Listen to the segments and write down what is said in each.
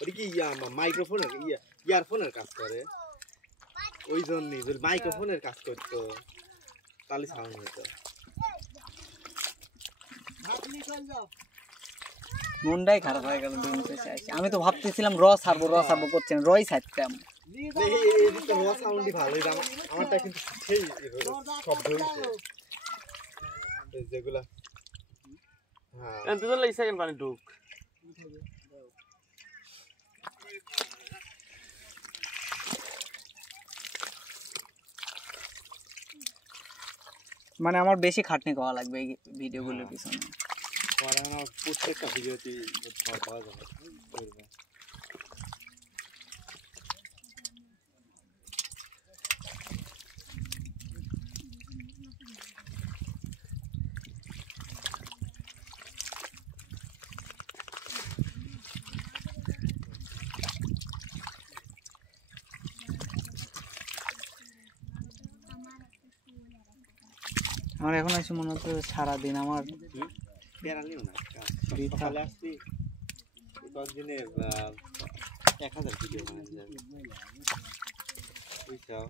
ওটা কি মাইক্রোফোনের ইয়ারফোনের কাজ করে ওই জন্যই যদি মাইক্রোফোনের কাজ করতো তাহলে সাউন্ড হতো মনটাই খারাপ হয়ে গেল আমি তো ভাবতেছিলাম র সারবো করছেন রই ছাড়তাম সাউন্ডই ভালো আমারটা কিন্তু সেই শব্দ যেগুলা হ্যাঁ দুজন লাগি সেকেন্ড পানি ঢুক মানে আমার বেশি খাটনি করা লাগবে এই ভিডিওগুলোর পিছনে প্রত্যেকটা ভিডিওতে পাওয়া যাবে আমার এখন আছে মনে হচ্ছে সারাদিন আমার বেড়ালিও না সকালে আসছি কয়েকদিনে 1000 ভিডিও বানানো যাবে বুঝছাও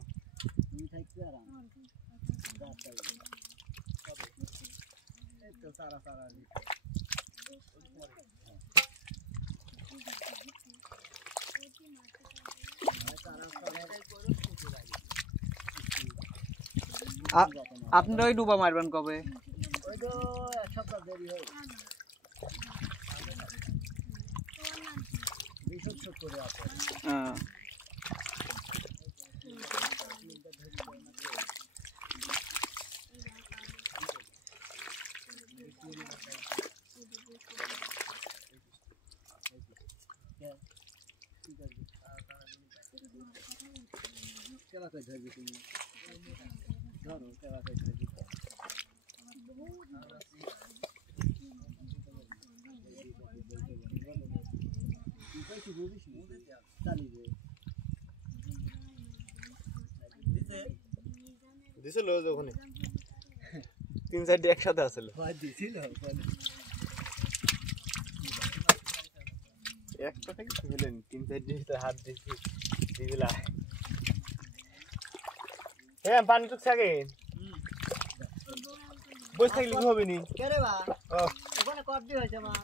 আপনারা ওই ডুবা মারবেন কবে ওই তো এক সপ্তাহ দেরি হয় বিশুদ্ধ করে আছে কেলা কই ধরবি তুমি ধরো কেলা কই ধরবি দিছিল ওখানে 3-4টি একসাথে আছিল দিছিল একটা থেকে ফেলেন 3-4টি ভিতরে হাত দিছি দিলা হ্যাঁ পানি তো থাকে বসে থাকলে কি হবে নি কে রে বা ওখানে কত হইছে মা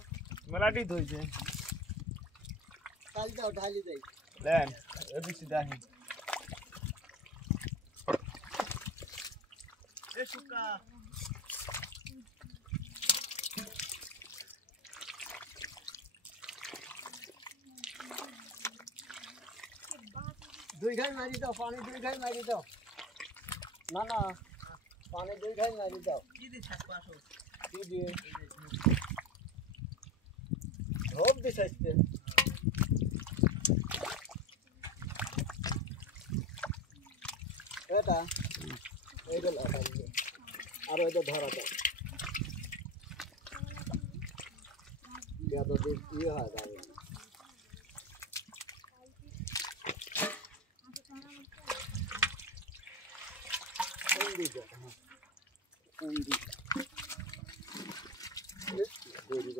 মেলাটি ধইছে কাল দাও ঢালি দেই দেন এদিকে দেখি এ সুকা দুই ঘাই মারি দাও পানি দুই ঘাই মারি দাও না না পানি দুই ঘাই মারি দাও কি দিছ পাশো কি দিয়ে ধোপ দিছ আজকে এটা এই গেল আর ওই তো ধরা দাও দিয়া তো ইয়ে হয় যাবে Good,